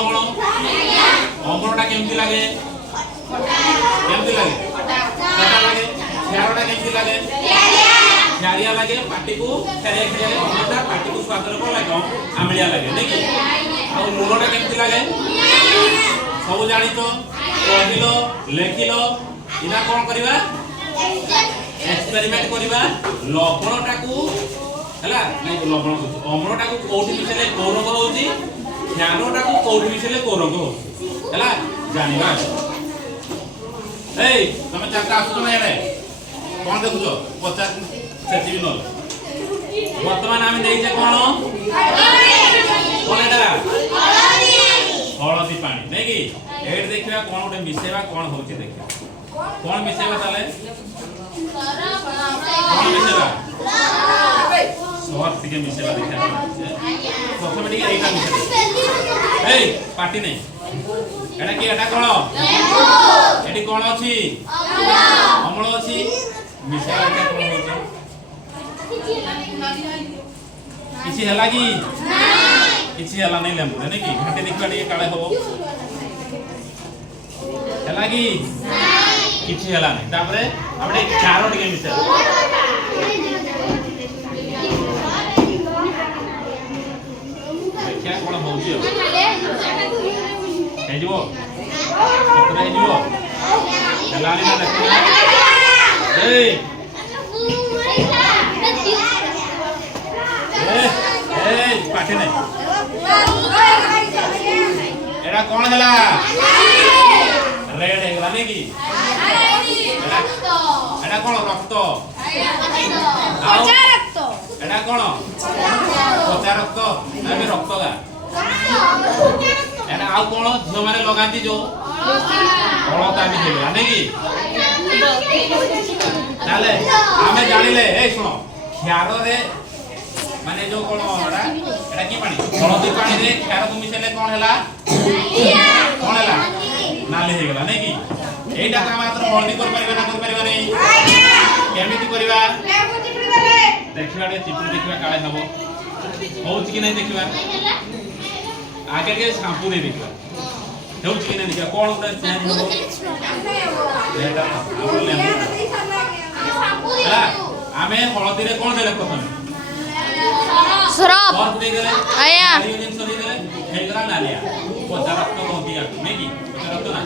लवण अम्लटा केमती लागे केमती लागे खटा लागे क्षारटा केमती लागे क्षारिया लागे पाटी को क्षारिया खियाले अम्लटा पाटी को स्वाद रे कोन लागे आमलिया लागे नै कि आ लूणटा केमती लागे सब जानि तो कहिलो लेखिलो इना कोन करबा एक्सपेरिमेंट करबा लवणटा को हला नै लवण अम्लटा को कोठी मिसेले कोन रंग होउची क्षारटा को कोठी मिसेले कोन रंग होउची हला जानिबा ए तमे चारटा आसु नै रे कोन देखुछो पचार सेची बिनो वर्तमान आमे देइछे कोन कोन एटा हळदी पानी नै कि एट देखिबा कोन ओटे मिसेबा कोन होउची देखिबा कोन मिसेबा ताले कोन मिसेबा सोर तिके मिसेबा देखिबा प्रथम टिके एटा मिसेबा ए पाटी नै एटा कि एटा कोन एटी कोन अछि अम्ल अछि मिसेबा एटा कोन होउची किछि हला कि किछि हला नै लेमु नै कि घाटे देखबा टिके काळे होबो हला कि किछि हला नै तापरे आपडे चारो टिके मिसे देखिया कोन होउची हे जिवो सतरे हे जिवो हला नै ना देखिया ए पाठी नहीं एड़ा कौन हला रेड है गला नहीं की एड़ा कौन रक्त पचा रक्त एड़ा कौन पचा रक्त ना भी रक्त गा एड़ा आउ कौन जो माने लगाती जो हलता भी है नहीं की ताले हमें जानिले ए सुनो क्षार रे माने जो कोन एड़ा एड़ा की पानी हळदी पानी रे क्षार को मिसेले कोन हला कोन हला नाली हे गला नै कि एटा का मात्र हळदी कर परिबा ना कर परिबा नै केमिति करबा लेबू चिपड़ी देले देखिबा रे चिपड़ी देखिबा काळे हबो होउची कि नै देखिबा आगे के शैम्पू दे देखिबा होउची कि नै देखिबा कोन उडा चेंज हबो एटा आपन लेबू हला आमे हळदी रे कोन देले प्रथम सरफ और दे गेले आया हाइड्रोजन सो दे गेले हेगरा नालिया पचा रक्त होती है नै कि पचा रक्त ना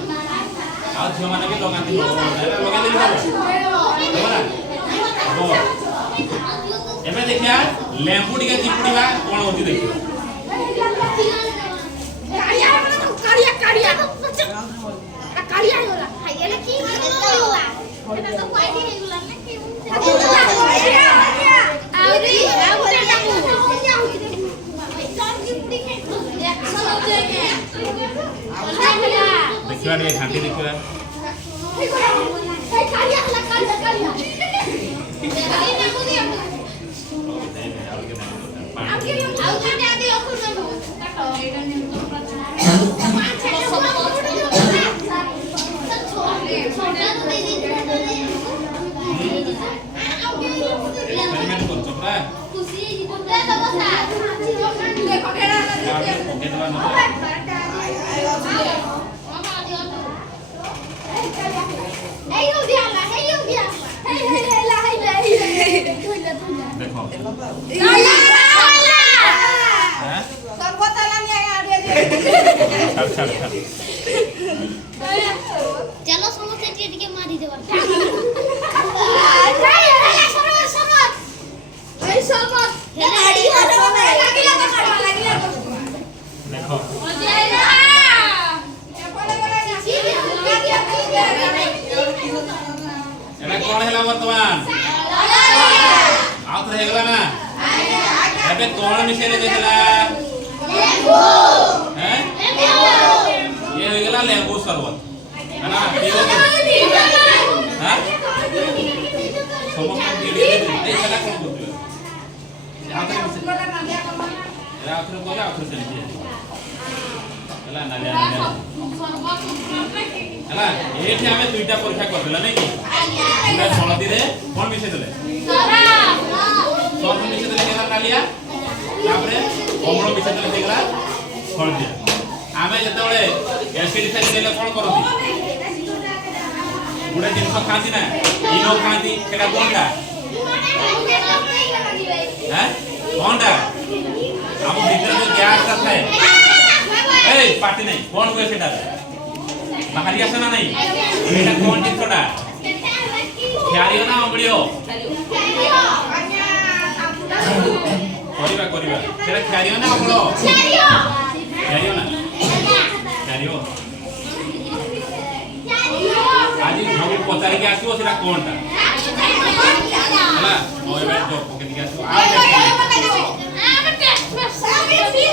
आ झियो माने के लगाती एला लगा देली होला हो एमे देखिया लेंबू टिके चिपड़ीबा कोन होती देखियो कालिया कालिया कालिया कालिया होला हाइले की होला एटा तो क्वालिटी हे होला ना कि आउरी आउरी देखिबा रे घाटी देखिबा हे कालिया हला कालिया कालिया कालिया को दिया आउ के आदि अखुर न काटो एटा ने एक्सपेरिमेंट कर चपरा खुशी जीवता तो बसा देखो केड़ा केतवा न देखो चलो समोसे टिके मारी देबा देखो एटा कोन हला वर्तमान आउथरे हेगला ना एबे कोन मिसेले देखला लेंबू हैं ये हेगला लेंबू शरबत है ना पियो हां समस्त वीडियो ए सेला कोन करथियो आउथरे कोला आउथरे चली हला नालिया नालिया हला एठी हमें दुईटा परीक्षा करथिला नै कि पूरा हळदी रे कोन मिसे देले सरफ मिसे देले केला नालिया तापरे अम्ल मिसे देले केला हळदी आमे जतबेले एसिड फेल देले कोन करबी गुडे जिंस खाती ना इनो खाती सेटा कोनटा हैं कोनटा हम भीतर जो गैस था ए पार्टी नहीं कोन हुए सेटा बाहरी आसे ना नहीं एटा कोन जिंसटा ख्यारियो ना अमलियो करिबा सेटा ख्यारियो ना अमलो ख्यारियो ना ख्यारियो आज हम पचारि के आसीबो सेटा कोनटा हला ओए बे जो पके दिया आ